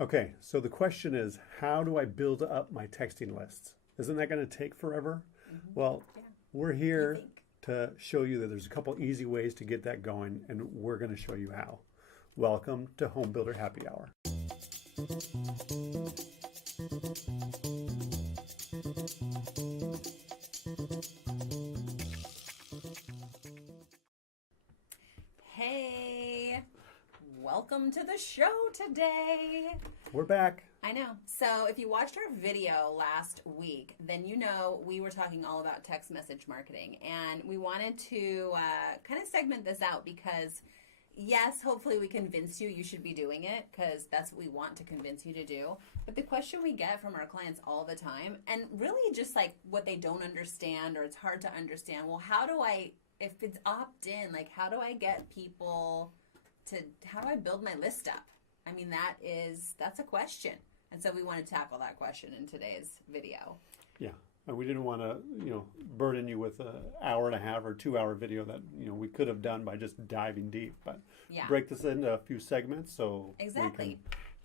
Okay, so the question is, how do I build up my texting lists? Isn't that going to take forever? Well, Yeah. we're You here think? to show you that there's a couple easy ways to get that going, and we're going to show you how. Welcome to Home Builder Happy Hour. Hey, welcome to the show today. We're back. I know. So if you watched our video last week, then you know we were talking all about text message marketing. And we wanted to kind of segment this out because, yes, hopefully we convince you should be doing it because that's what we want to convince you to do. But the question we get from our clients all the time, and really just like what they don't understand or it's hard to understand, well, how do I, if it's opt-in, like how do I get people to, how do I build my list up? I mean, that's a question. And so we want to tackle that question in today's video. Yeah, and we didn't want to, burden you with an hour and a half or 2 hour video that, we could have done by just diving deep. But Yeah. break this into a few segments so Exactly. we can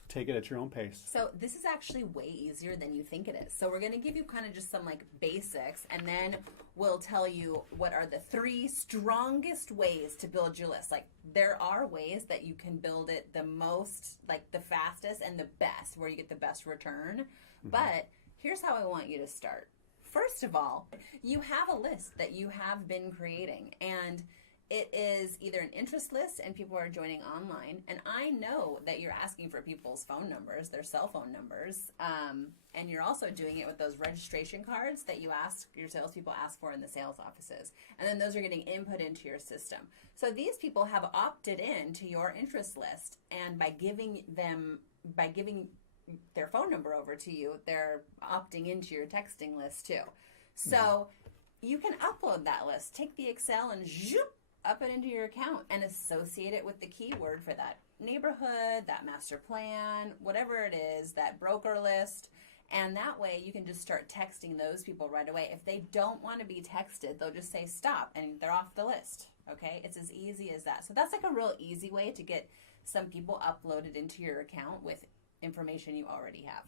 take it at your own pace. So this is actually way easier than you think it is. So we're going to give you kind of just some like basics, and then we'll tell you what are the 3 strongest ways to build your list. Like there are ways that you can build it the most, like the fastest and the best, where you get the best return. But here's how I want you to start. First of all, you have a list that you have been creating, and it is either an interest list and people are joining online. And I know that you're asking for people's phone numbers, their cell phone numbers. And you're also doing it with those registration cards that your salespeople ask for in the sales offices. And then those are getting input into your system. So these people have opted in to your interest list. And by giving their phone number over to you, they're opting into your texting list too. So you can upload that list, take the Excel and zoop, up it into your account and associate it with the keyword for that neighborhood, that master plan, whatever it is, that broker list. And that way you can just start texting those people right away. If they don't want to be texted, they'll just say stop and they're off the list. Okay? It's as easy as that. So that's like a real easy way to get some people uploaded into your account with information you already have.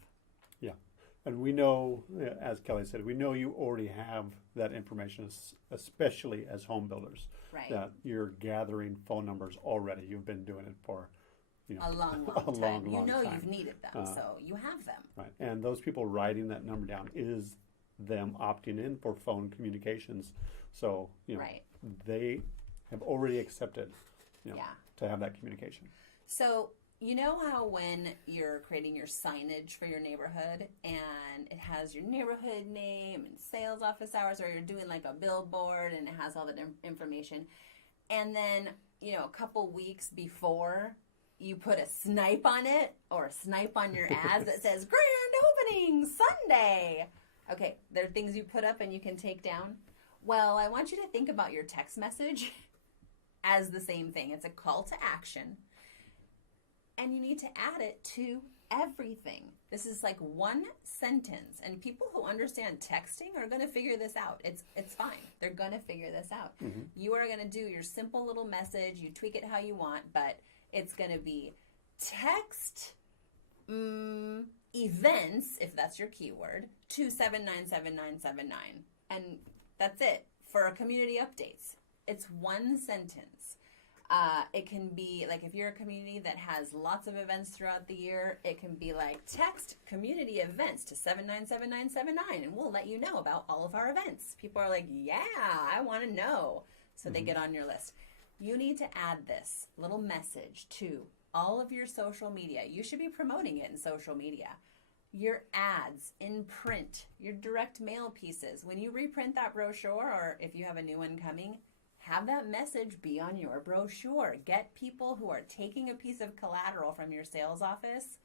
Yeah. And we know, as Kelly said, we know you already have that information, especially as home builders, Right. that you're gathering phone numbers already. You've been doing it for, A long, a long time. long You know time. you've needed them, so you have them. Right. And those people writing that number down is them opting in for phone communications. So, Right. they have already accepted, Yeah. to have that communication. So, you know how when you're creating your signage for your neighborhood and it has your neighborhood name and sales office hours, or you're doing like a billboard and it has all that information, and then, a couple weeks before you put a snipe on it or a snipe on your ads that says grand opening Sunday. Okay, there are things you put up and you can take down. Well, I want you to think about your text message as the same thing. It's a call to action. And you need to add it to everything. This is like one sentence. And people who understand texting are going to figure this out. It's fine. They're going to figure this out. You are going to do your simple little message. You tweak it how you want, but it's going to be text events, if that's your keyword, to 797979. And that's it for community updates. It's one sentence. It can be like if you're a community that has lots of events throughout the year, it can be like text community events to 797979 and we'll let you know about all of our events. People are like, yeah, I want to know. So they get on your list. You need to add this little message to all of your social media. You should be promoting it in social media. Your ads in print, your direct mail pieces. When you reprint that brochure, or if you have a new one coming, have that message be on your brochure. Get people who are taking a piece of collateral from your sales office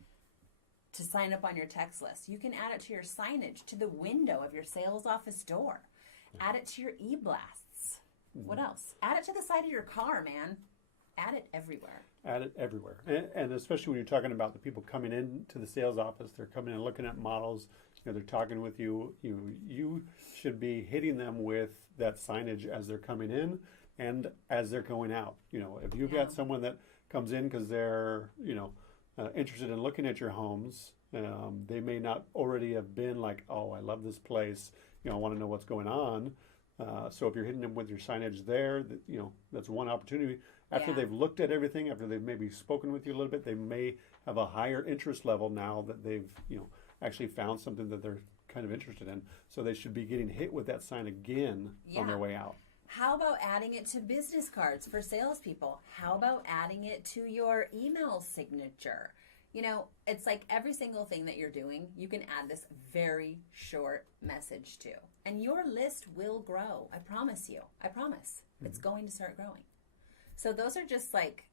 to sign up on your text list. You can add it to your signage, to the window of your sales office door. Add it to your e-blasts. What else? Add it to the side of your car, man. Add it everywhere. Add it everywhere. And especially when you're talking about the people coming into the sales office, they're coming in looking at models, they're talking with you. You should be hitting them with that signage as they're coming in and as they're going out. If you've got someone that comes in because they're, interested in looking at your homes. They may not already have been like, oh, I love this place. I want to know what's going on. So if you're hitting them with your signage there, that's one opportunity. After Yeah. they've looked at everything, after they've maybe spoken with you a little bit, they may have a higher interest level now that they've, actually found something that they're kind of interested in. So they should be getting hit with that sign again on their Yeah. way out. How about adding it to business cards for salespeople? How about adding it to your email signature? It's like every single thing that you're doing, you can add this very short message to. And your list will grow. I promise you. I promise. It's going to start growing. So those are just like,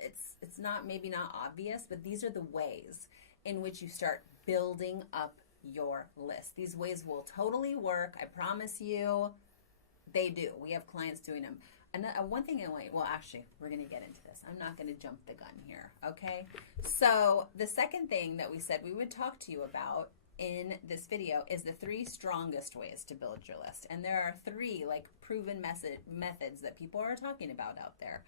it's not, maybe not obvious, but these are the ways in which you start building up your list. These ways will totally work. I promise you. They do. We have clients doing them. And one thing actually, we're going to get into this. I'm not going to jump the gun here, okay? So the second thing that we said we would talk to you about in this video is the 3 strongest ways to build your list. And there are 3 like proven methods that people are talking about out there.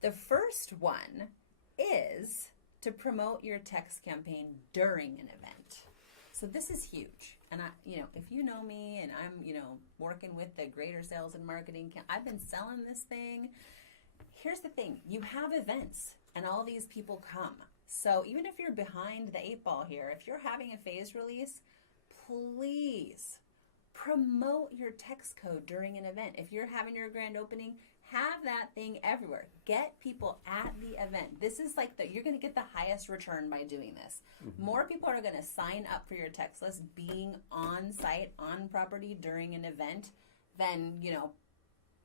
The first one is to promote your text campaign during an event. So this is huge. And if you know me and I'm, working with the Greater Sales and Marketing, I've been selling this thing. Here's the thing. You have events and all these people come. So even if you're behind the 8 ball here, if you're having a phase release, please promote your text code during an event. If you're having your grand opening, have that thing everywhere. Get people at the event. This is like you're going to get the highest return by doing this. Mm-hmm. More people are going to sign up for your text list being on site, on property during an event than,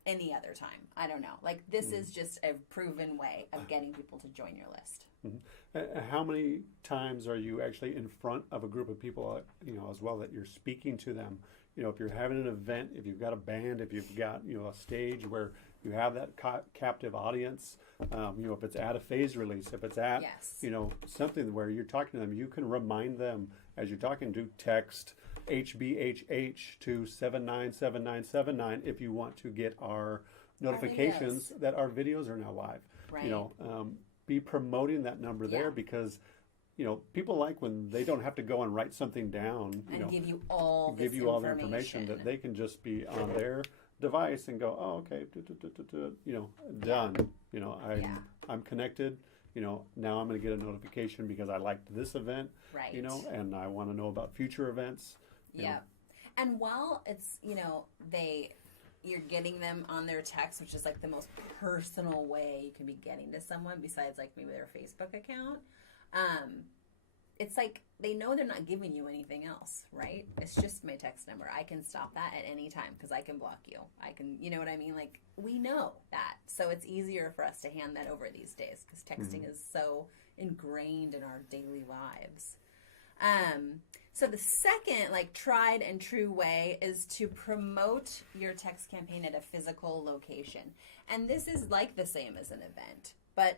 any other time. I don't know. Like this is just a proven way of getting people to join your list. Mm-hmm. How many times are you actually in front of a group of people, as well, that you're speaking to them? If you're having an event, if you've got a band, if you've got, a stage where you have that captive audience, if it's at a phase release, if it's at, something where you're talking to them, you can remind them as you're talking to text HBHH to 797979 if you want to get our notifications that our videos are now live. Right. Be promoting that number there because people like when they don't have to go and write something down. And give you all the information that they can just be on their device and go, oh, okay, done. I'm connected. Now I'm going to get a notification because I liked this event. Right. And I want to know about future events. Yeah. And while it's, you're getting them on their text, which is like the most personal way you can be getting to someone besides like maybe their Facebook account. It's like they know they're not giving you anything else, right? It's just my text number. I can stop that at any time because I can block you. I can, you know what I mean? Like we know that. So it's easier for us to hand that over these days because texting is so ingrained in our daily lives. So the second tried and true way is to promote your text campaign at a physical location. And this is like the same as an event, but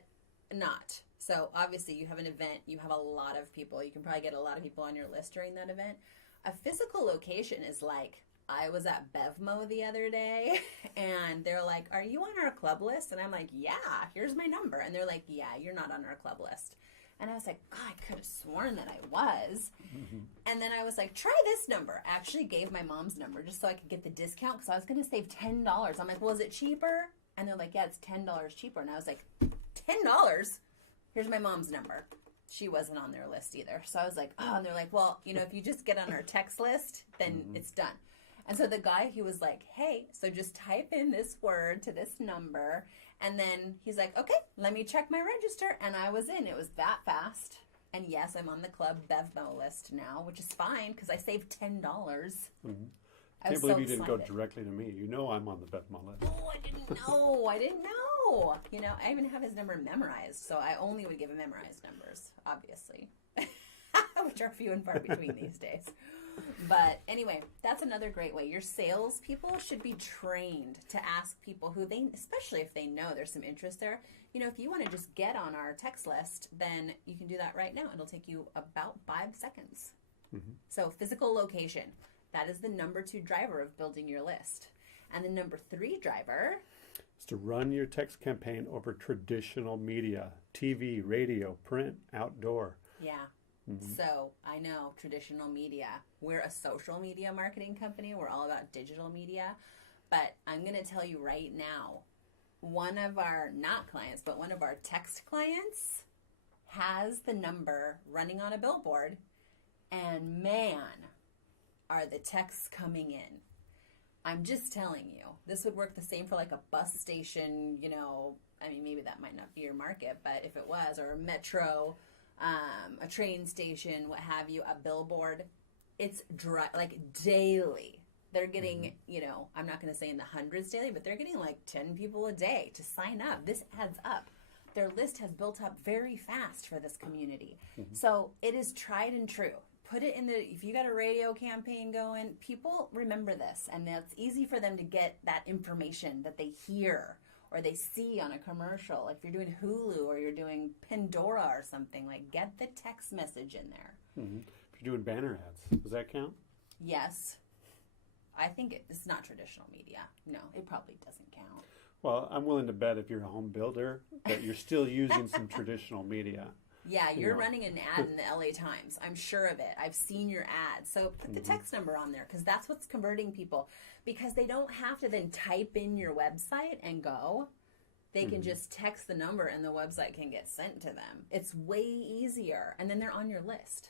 not. So obviously you have an event, you have a lot of people, you can probably get a lot of people on your list during that event. A physical location is like, I was at Bevmo the other day and they're like, are you on our club list? And I'm like, yeah, here's my number. And they're like, yeah, you're not on our club list. And I was like, God, I could have sworn that I was. Mm-hmm. And then I was like, try this number. I actually gave my mom's number just so I could get the discount because I was going to save $10. I'm like, well, is it cheaper? And they're like, yeah, it's $10 cheaper. And I was like, $10? Here's my mom's number. She wasn't on their list either. So I was like, oh, and they're like, well, if you just get on our text list, then it's done. And so the guy, he was like, hey, so just type in this word to this number. And then he's like, okay, let me check my register. And I was in. It was that fast. And yes, I'm on the Club Bevmo list now, which is fine because I saved $10. Mm-hmm. I can't believe you didn't go directly to me. I'm on the Bevmo list. Oh, I didn't know. I even have his number memorized. So I only would give him memorized numbers, obviously, which are few and far between these days. But anyway, that's another great way. Your salespeople should be trained to ask people especially if they know there's some interest there. If you want to just get on our text list, then you can do that right now. It'll take you about 5 seconds. Mm-hmm. So physical location, that is the number 2 driver of building your list. And the number 3 driver is to run your text campaign over traditional media. TV, radio, print, outdoor. Yeah. So I know traditional media. We're a social media marketing company. We're all about digital media. But I'm going to tell you right now, one of our, not clients, but one of our text clients has the number running on a billboard. And man, are the texts coming in. I'm just telling you, this would work the same for like a bus station, you know, I mean, maybe that might not be your market, but if it was, or a metro, a train station, what have you, a billboard, it's like daily. They're getting, you know, I'm not going to say in the hundreds daily, but they're getting like 10 people a day to sign up. This adds up. Their list has built up very fast for this community. So it is tried and true. Put it in if you got a radio campaign going, people remember this, and it's easy for them to get that information that they hear or they see on a commercial. If you're doing Hulu or you're doing Pandora or something, like get the text message in there. If you're doing banner ads, does that count? Yes. I think it's not traditional media. No, it probably doesn't count. Well, I'm willing to bet if you're a home builder that you're still using some traditional media. Yeah, you're running an ad in the LA Times. I'm sure of it. I've seen your ad. So put the text number on there because that's what's converting people. Because they don't have to then type in your website and go. They can just text the number and the website can get sent to them. It's way easier. And then they're on your list.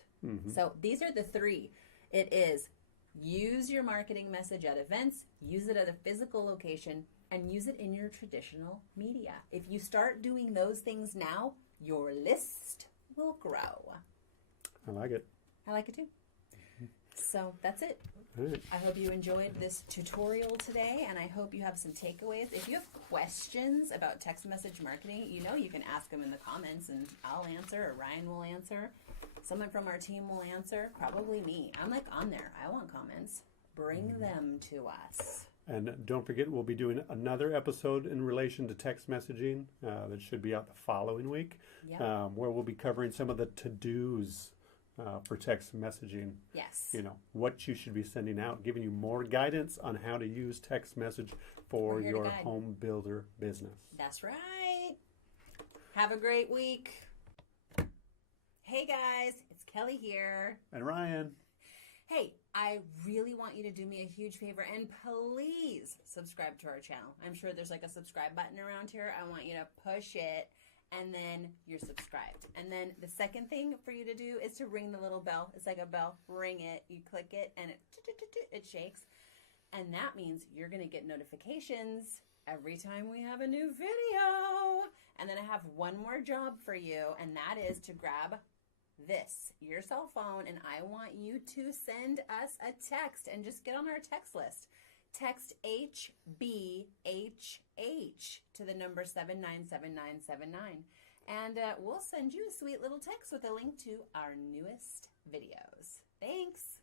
So these are the three. It is use your marketing message at events, use it at a physical location, and use it in your traditional media. If you start doing those things now, your list will grow. I like it. I like it too. So that's it. All right. I hope you enjoyed this tutorial today, and I hope you have some takeaways. If you have questions about text message marketing, you know you can ask them in the comments, and I'll answer, or Ryan will answer. Someone from our team will answer. Probably me. I'm like on there. I want comments. Bring them to us. And don't forget, we'll be doing another episode in relation to text messaging that should be out the following week, where we'll be covering some of the to-dos for text messaging. Yes. You know, what you should be sending out, giving you more guidance on how to use text message for your home builder business. That's right. Have a great week. Hey guys, it's Kelly here. And Ryan. Hey, I really want you to do me a huge favor and please subscribe to our channel. I'm sure there's like a subscribe button around here. I want you to push it and then you're subscribed. And then the second thing for you to do is to ring the little bell. It's like a bell. Ring it. You click it and it shakes. And that means you're going to get notifications every time we have a new video. And then I have one more job for you, and that is to grab your cell phone, and I want you to send us a text and just get on our text list. Text HBHH to the number 797979, and we'll send you a sweet little text with a link to our newest videos. Thanks.